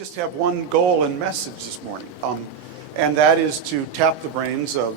just have one goal and message this morning, and that is to tap the brains of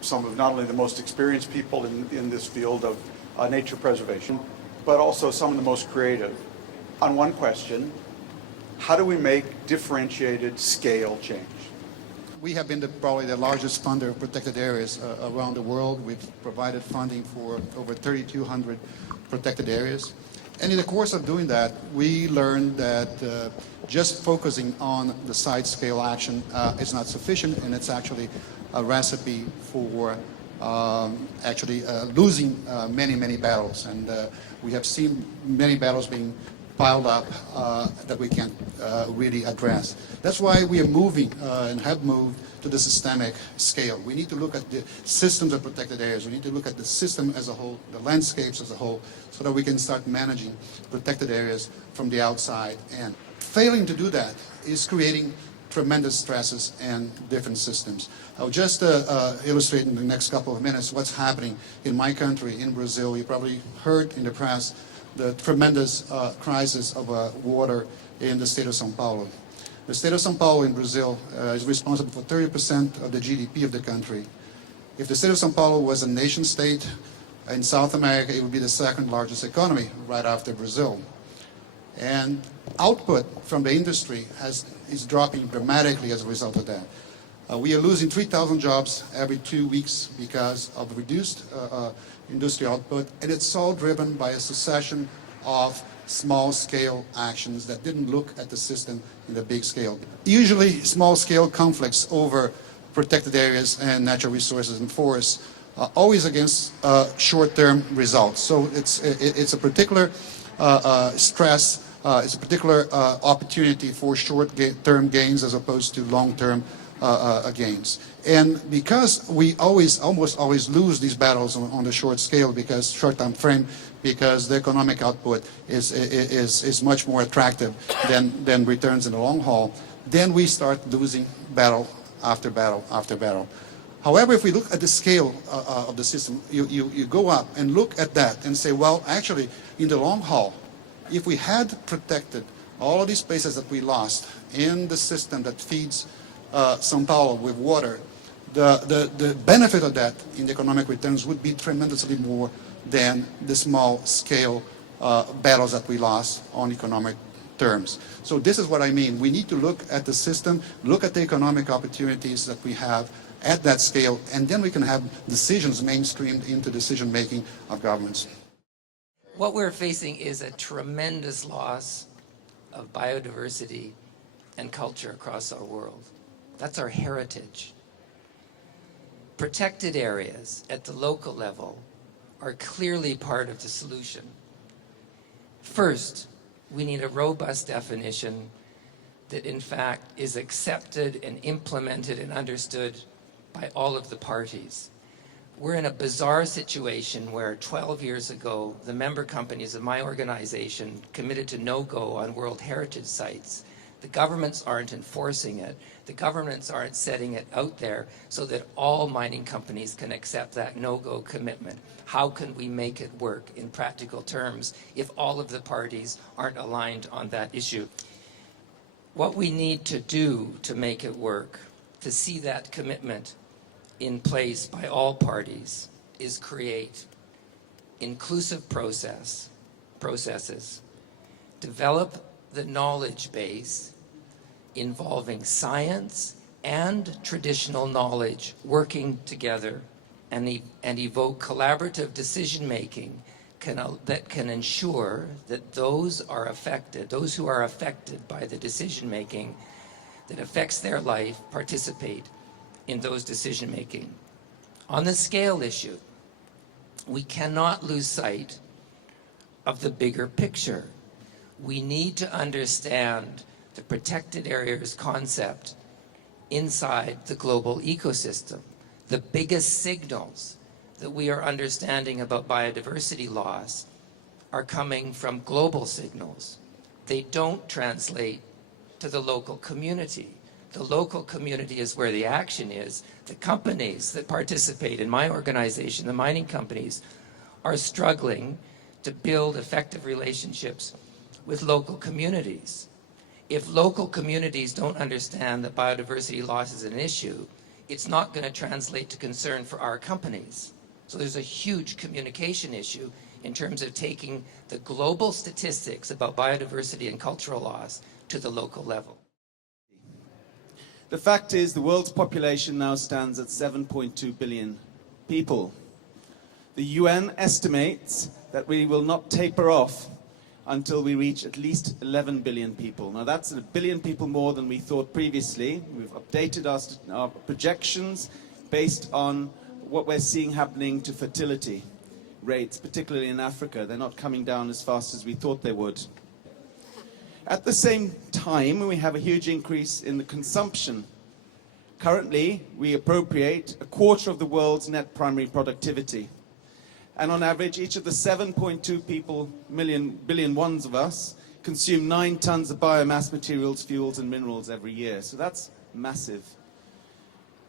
some of not only the most experienced people in this field of nature preservation, but also some of the most creative. On one question, how do we make differentiated scale change? We have been probably the largest funder of protected areas around the world. We've provided funding for over 3,200 protected areas. And in the course of doing that, we learned that just focusing on the side scale action is not sufficient, and it's actually a recipe for losing many battles. And we have seen many battles being piled up that we can't really address. That's why we are moving and have moved to the systemic scale. We need to look at the systems of protected areas. We need to look at the system as a whole, the landscapes as a whole, so that we can start managing protected areas from the outside. And failing to do that is creating tremendous stresses and different systems. I'll just illustrate in the next couple of minutes what's happening in my country, in Brazil. You probably heard in the press the tremendous crisis of water in the state of São Paulo. The state of São Paulo in Brazil is responsible for 30% of the GDP of the country. If the state of São Paulo was a nation state in South America, it would be the second largest economy right after Brazil. And output from the industry is dropping dramatically as a result of that. We are losing 3,000 jobs every 2 weeks because of reduced industry output, and it's all driven by a succession of small-scale actions that didn't look at the system in the big scale. Usually, small-scale conflicts over protected areas and natural resources and forests are always against short-term results. So it's a particular stress, it's a particular opportunity for short-term gains as opposed to long-term gains. And because we almost always lose these battles on the short scale, because short-term frame, because the economic output is much more attractive than returns in the long haul, then we start losing battle after battle after battle. However, if we look at the scale of the system, you go up and look at that and say, well, actually, in the long haul, if we had protected all of these spaces that we lost in the system that feeds São Paulo with water, the benefit of that in the economic returns would be tremendously more than the small-scale battles that we lost on economic terms. So this is what I mean. We need to look at the system, look at the economic opportunities that we have at that scale, and then we can have decisions mainstreamed into decision-making of governments. What we're facing is a tremendous loss of biodiversity and culture across our world. That's our heritage. Protected areas at the local level are clearly part of the solution. First, we need a robust definition that in fact is accepted and implemented and understood by all of the parties. We're in a bizarre situation where 12 years ago, the member companies of my organization committed to no-go on World Heritage sites. The governments aren't enforcing it. The governments aren't setting it out there so that all mining companies can accept that no-go commitment. How can we make it work in practical terms if all of the parties aren't aligned on that issue? What we need to do to make it work, to see that commitment in place by all parties, is create inclusive processes, develop the knowledge base involving science and traditional knowledge working together and evoke collaborative decision-making that can ensure that those who are affected by the decision-making that affects their life participate in those decision-making. On the scale issue, we cannot lose sight of the bigger picture. We need to understand the protected areas concept inside the global ecosystem. The biggest signals that we are understanding about biodiversity loss are coming from global signals. They don't translate to the local community. The local community is where the action is. The companies that participate in my organization, the mining companies, are struggling to build effective relationships with local communities. if local communities don't understand that biodiversity loss is an issue, it's not going to translate to concern for our companies. So there's a huge communication issue in terms of taking the global statistics about biodiversity and cultural loss to the local level. The fact is the world's population now stands at 7.2 billion people. The UN estimates that we will not taper off until we reach at least 11 billion people. Now that's a billion people more than we thought previously. We've updated our projections based on what we're seeing happening to fertility rates, particularly in Africa. They're not coming down as fast as we thought they would. At the same time, we have a huge increase in the consumption. Currently, we appropriate a quarter of the world's net primary productivity. And on average, each of the 7.2 billion ones of us consume 9 tons of biomass materials, fuels, and minerals every year. So that's massive.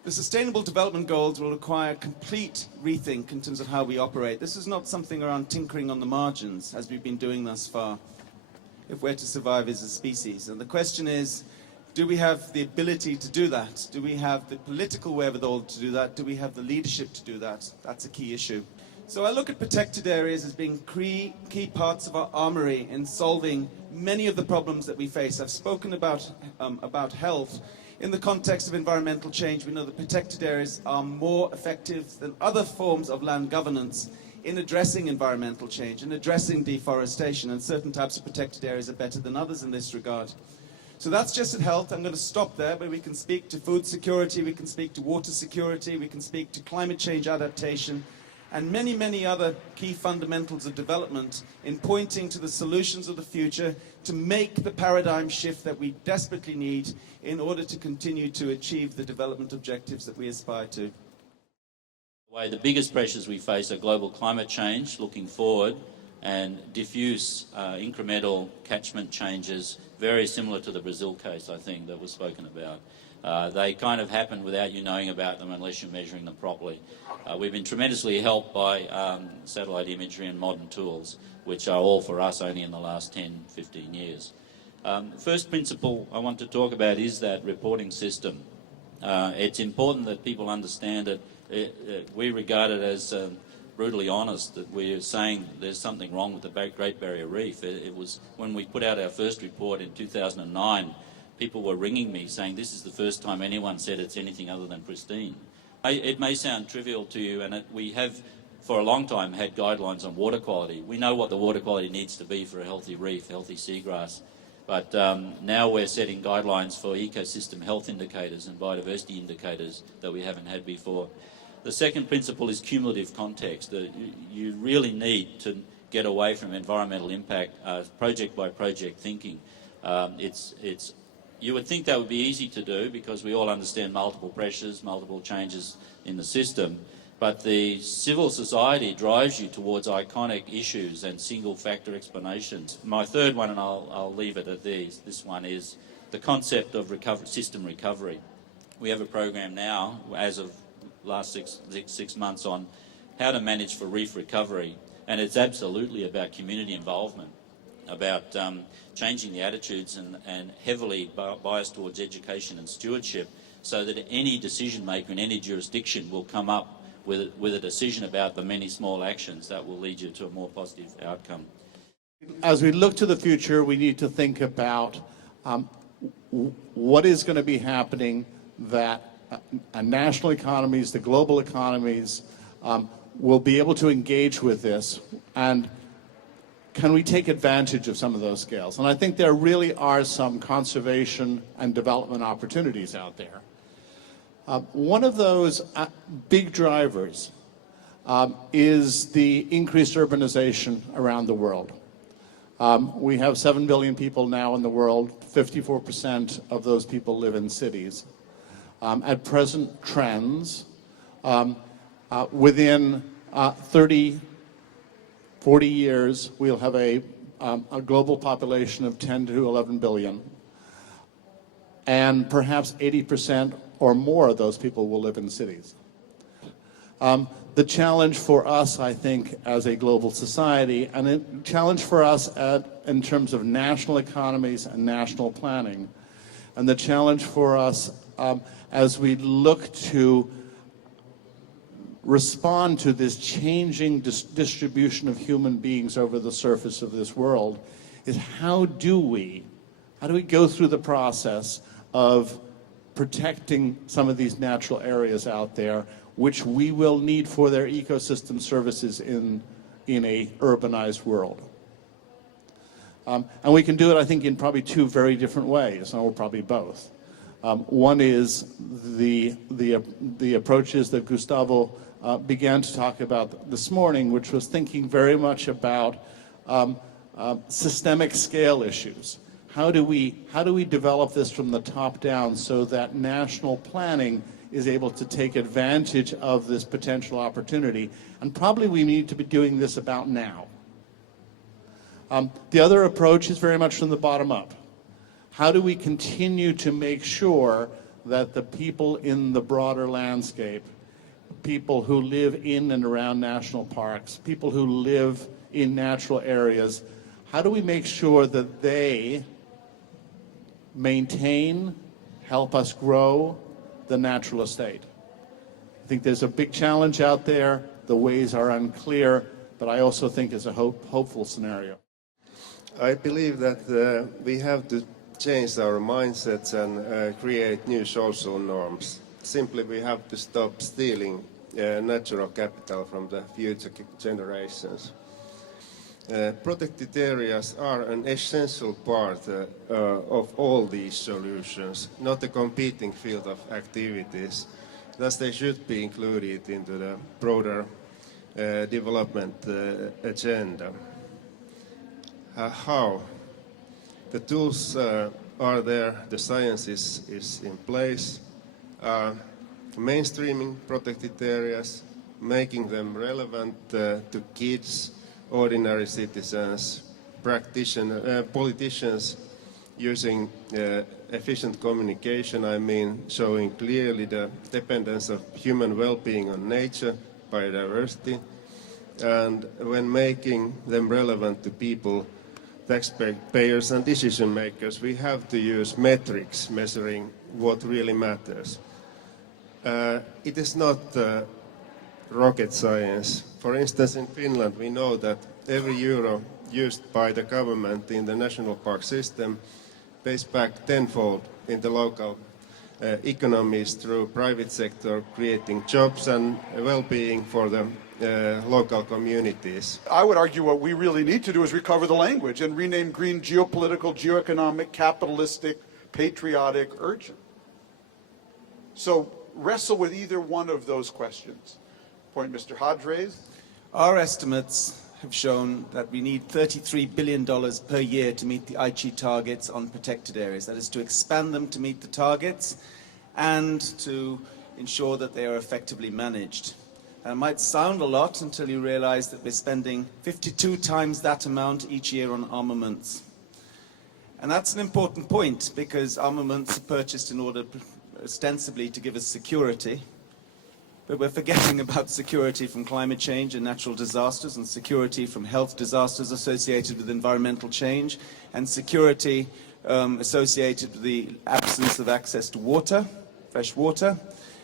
The Sustainable Development Goals will require complete rethink in terms of how we operate. This is not something around tinkering on the margins, as we've been doing thus far, if we're to survive as a species. And the question is, do we have the ability to do that? Do we have the political wherewithal to do that? Do we have the leadership to do that? That's a key issue. So I look at protected areas as being key parts of our armory in solving many of the problems that we face. I've spoken about health. In the context of environmental change, we know that protected areas are more effective than other forms of land governance in addressing environmental change and addressing deforestation, and certain types of protected areas are better than others in this regard. So that's just at health. I'm going to stop there, but we can speak to food security, we can speak to water security, we can speak to climate change adaptation, and many, many other key fundamentals of development in pointing to the solutions of the future to make the paradigm shift that we desperately need in order to continue to achieve the development objectives that we aspire to. The biggest pressures we face are global climate change looking forward and diffuse incremental catchment changes, very similar to the Brazil case, I think, that was spoken about. They kind of happen without you knowing about them unless you're measuring them properly. We've been tremendously helped by satellite imagery and modern tools, which are all for us only in the last 10, 15 years. First principle I want to talk about is that reporting system. It's important that people understand that we regard it as brutally honest, that we're saying there's something wrong with the Great Barrier Reef. It was when we put out our first report in 2009, people were ringing me saying this is the first time anyone said it's anything other than pristine. It may sound trivial to you, and we have for a long time had guidelines on water quality. We know what the water quality needs to be for a healthy reef, healthy seagrass, but now we're setting guidelines for ecosystem health indicators and biodiversity indicators that we haven't had before. The second principle is cumulative context. You really need to get away from environmental impact, project by project thinking. You would think that would be easy to do because we all understand multiple pressures, multiple changes in the system, but the civil society drives you towards iconic issues and single factor explanations. My third one, and I'll leave it at this one, is the concept of system recovery. We have a program now, as of last six months, on how to manage for reef recovery, and it's absolutely about community involvement, about changing the attitudes and heavily biased towards education and stewardship, so that any decision maker in any jurisdiction will come up with a decision about the many small actions that will lead you to a more positive outcome. As we look to the future, we need to think about what is going to be happening that national economies, the global economies, will be able to engage with this, and can we take advantage of some of those scales? And I think there really are some conservation and development opportunities out there. One of those big drivers is the increased urbanization around the world. We have 7 billion people now in the world. 54% of those people live in cities. At present trends, within 30, 40 years, we'll have a global population of 10 to 11 billion. And perhaps 80% or more of those people will live in cities. The the challenge for us, I think, as a global society, and a challenge for us in terms of national economies and national planning, and the challenge for us as we look to respond to this changing distribution of human beings over the surface of this world, is how do we go through the process of protecting some of these natural areas out there, which we will need for their ecosystem services in a urbanized world. And we can do it, I think, in probably two very different ways, or probably both. One is the approaches that Gustavo began to talk about this morning, which was thinking very much about systemic scale issues. How do we develop this from the top down so that national planning is able to take advantage of this potential opportunity? And probably we need to be doing this about now. The other approach is very much from the bottom up. How do we continue to make sure that the people in the broader landscape, people who live in and around national parks, people who live in natural areas, how do we make sure that they maintain, help us grow the natural estate? I think there's a big challenge out there. The ways are unclear, but I also think it's a hopeful scenario. I believe that we have to change our mindsets and create new social norms. Simply, we have to stop stealing natural capital from the future generations. Protected areas are an essential part of all these solutions, not a competing field of activities. Thus, they should be included into the broader development agenda. How? The tools are there, the science is in place. Mainstreaming protected areas, making them relevant to kids, ordinary citizens, politicians, using efficient communication, I mean showing clearly the dependence of human well-being on nature, biodiversity, and when making them relevant to people, taxpayers and decision makers, we have to use metrics measuring what really matters. It is not rocket science. For instance, in Finland, we know that every euro used by the government in the national park system pays back tenfold in the local economies through private sector, creating jobs and well-being for the local communities. I would argue what we really need to do is recover the language and rename green geopolitical, geoeconomic, capitalistic, patriotic, urgent. So wrestle with either one of those questions. Point Mr. Hodge raised. Our estimates have shown that we need $33 billion per year to meet the Aichi targets on protected areas. That is to expand them to meet the targets and to ensure that they are effectively managed. And it might sound a lot until you realize that we're spending 52 times that amount each year on armaments. And that's an important point because armaments are purchased in order ostensibly to give us security. But we're forgetting about security from climate change and natural disasters, and security from health disasters associated with environmental change, and security associated with the absence of access to water, fresh water,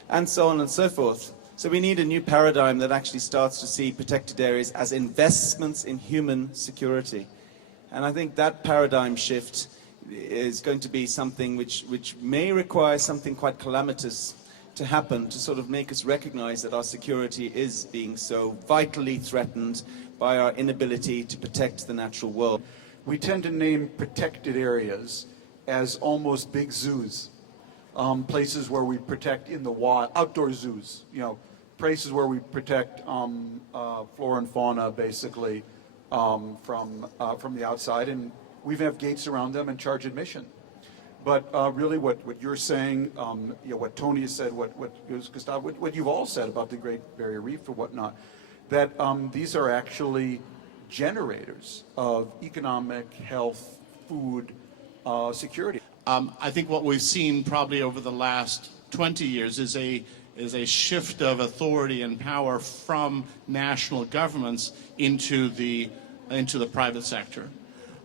and so on and so forth. So we need a new paradigm that actually starts to see protected areas as investments in human security. And I think that paradigm shift is going to be something which may require something quite calamitous to happen to sort of make us recognize that our security is being so vitally threatened by our inability to protect the natural world. We tend to name protected areas as almost big zoos, places where we protect in the wild, outdoor zoos, you know, places where we protect flora and fauna basically from the outside, and we have gates around them and charge admission. But really what you're saying, you know, what Tony has said, what Gustavo, what you've all said about the Great Barrier Reef or whatnot, that these are actually generators of economic, health, food, security. I think what we've seen probably over the last 20 years is a is a shift of authority and power from national governments into the private sector.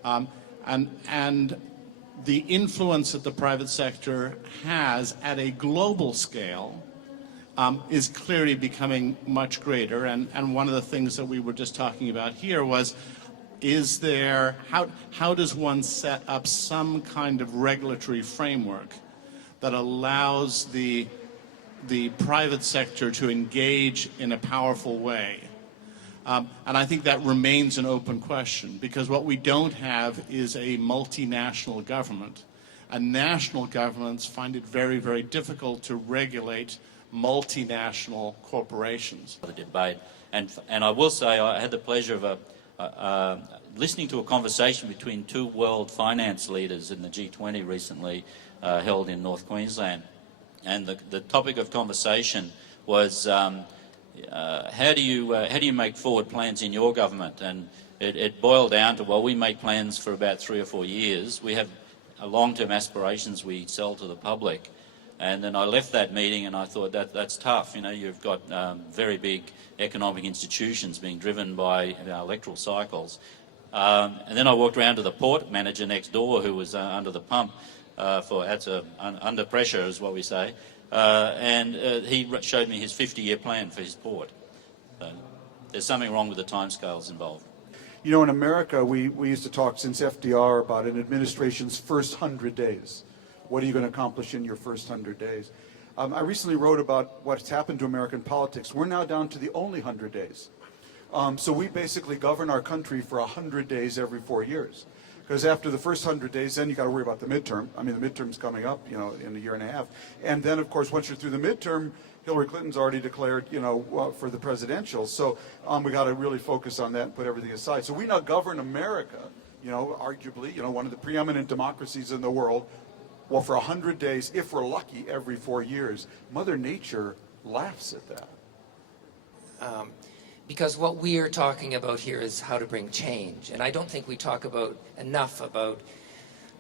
And the influence that the private sector has at a global scale is clearly becoming much greater. And one of the things that we were just talking about here was, how does one set up some kind of regulatory framework that allows the private sector to engage in a powerful way? And I think that remains an open question, because what we don't have is a multinational government. And national governments find it very, very difficult to regulate multinational corporations. The debate, and I will say I had the pleasure of listening to a conversation between two world finance leaders in the G20 recently held in North Queensland, and the topic of conversation was how do you make forward plans in your government? And it boiled down to, well, we make plans for about 3 or 4 years. We have long-term aspirations we sell to the public. And then I left that meeting and I thought that's tough. You know, you've got very big economic institutions being driven by electoral cycles. And then I walked around to the port manager next door, who was under the pump under pressure, is what we say. And he showed me his 50-year plan for his port. So there's something wrong with the timescales involved. You know, in America, we used to talk since FDR about an administration's first 100 days. What are you going to accomplish in your first 100 days? I recently wrote about what's happened to American politics. We're now down to the only 100 days. So we basically govern our country for 100 days every 4 years. Because after the first 100 days, then you got to worry about the midterm. I mean, the midterm's coming up, you know, in a year and a half. And then, of course, once you're through the midterm, Hillary Clinton's already declared, you know, for the presidential. So we got to really focus on that and put everything aside. So we now govern America, you know, arguably, you know, one of the preeminent democracies in the world. Well, for 100 days, if we're lucky, every 4 years. Mother Nature laughs at that. Because what we are talking about here is how to bring change. And I don't think we talk enough about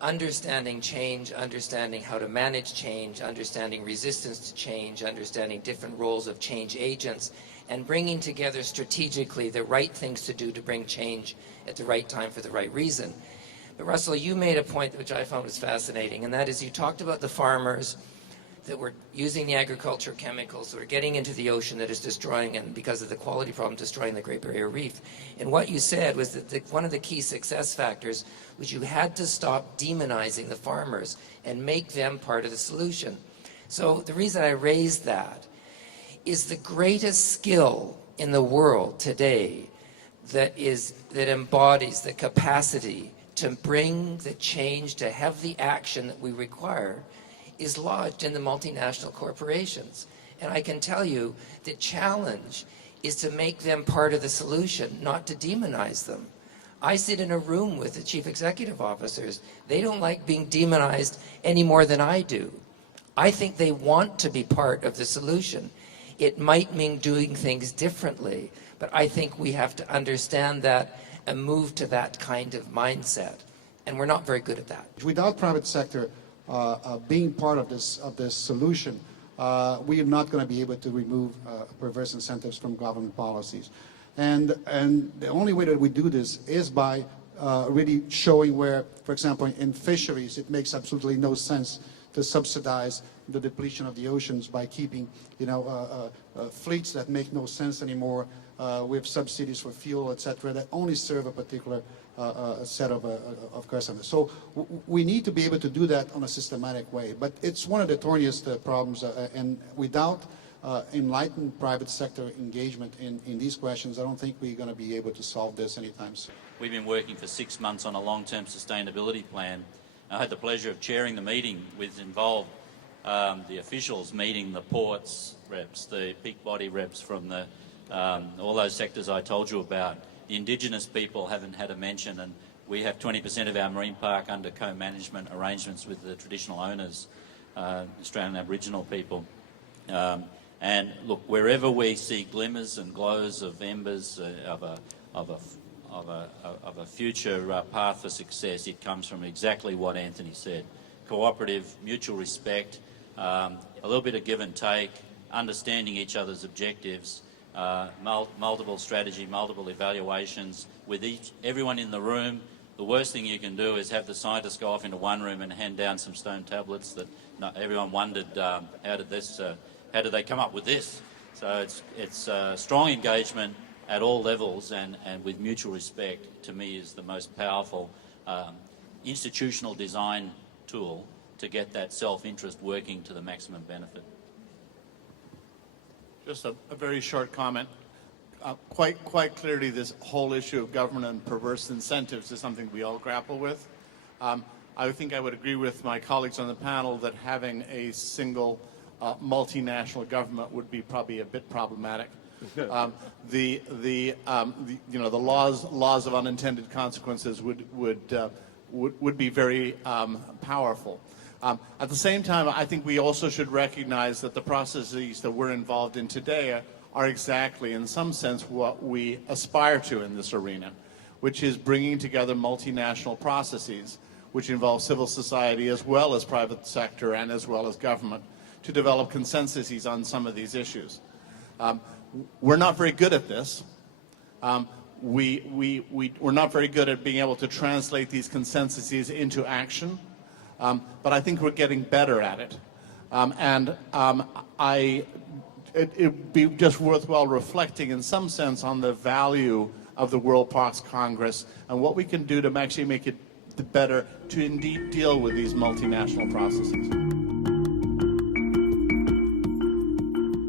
understanding change, understanding how to manage change, understanding resistance to change, understanding different roles of change agents, and bringing together strategically the right things to do to bring change at the right time for the right reason. But Russell, you made a point which I found was fascinating, and that is you talked about the farmers that were using the agricultural chemicals that were getting into the ocean that is destroying, and because of the quality problem, destroying the Great Barrier Reef. And what you said was that one of the key success factors was you had to stop demonizing the farmers and make them part of the solution. So the reason I raised that is the greatest skill in the world today that embodies the capacity to bring the change, to have the action that we require, is lodged in the multinational corporations. And I can tell you the challenge is to make them part of the solution, not to demonize them. I sit in a room with the chief executive officers. They don't like being demonized any more than I do. I think they want to be part of the solution. It might mean doing things differently, but I think we have to understand that and move to that kind of mindset. And we're not very good at that. Without private sector being part of this solution, we are not going to be able to remove perverse incentives from government policies. And the only way that we do this is by really showing where, for example, in fisheries, it makes absolutely no sense to subsidize the depletion of the oceans by keeping, you know, fleets that make no sense anymore with subsidies for fuel, etc., that only serve a particular set of customers. So we need to be able to do that on a systematic way. But it's one of the thorniest problems, and without enlightened private sector engagement in these questions, I don't think we're going to be able to solve this anytime soon. We've been working for 6 months on a long-term sustainability plan. I had the pleasure of chairing the meeting with involved the officials meeting the ports reps, the peak body reps from the all those sectors I told you about. The Indigenous people haven't had a mention, and we have 20% of our marine park under co-management arrangements with the traditional owners, Australian Aboriginal people. And look, wherever we see glimmers and glows of embers of a future path for success, it comes from exactly what Anthony said: cooperative, mutual respect, a little bit of give and take, understanding each other's objectives, multiple strategy, multiple evaluations with everyone in the room. The worst thing you can do is have the scientists go off into one room and hand down some stone tablets that everyone wondered how did they come up with this? So it's strong engagement at all levels and with mutual respect, to me, is the most powerful institutional design tool to get that self-interest working to the maximum benefit. Just a very short comment. Quite clearly, this whole issue of government and perverse incentives is something we all grapple with. I think I would agree with my colleagues on the panel that having a single multinational government would be probably a bit problematic. The laws of unintended consequences would be very powerful. At the same time, I think we also should recognize that the processes that we're involved in today are exactly, in some sense, what we aspire to in this arena, which is bringing together multinational processes, which involve civil society as well as private sector and as well as government, to develop consensuses on some of these issues. We're not very good at this. We're not very good at being able to translate these consensuses into action, but I think we're getting better at it. It'd be just worthwhile reflecting in some sense on the value of the World Parks Congress and what we can do to actually make it better to indeed deal with these multinational processes.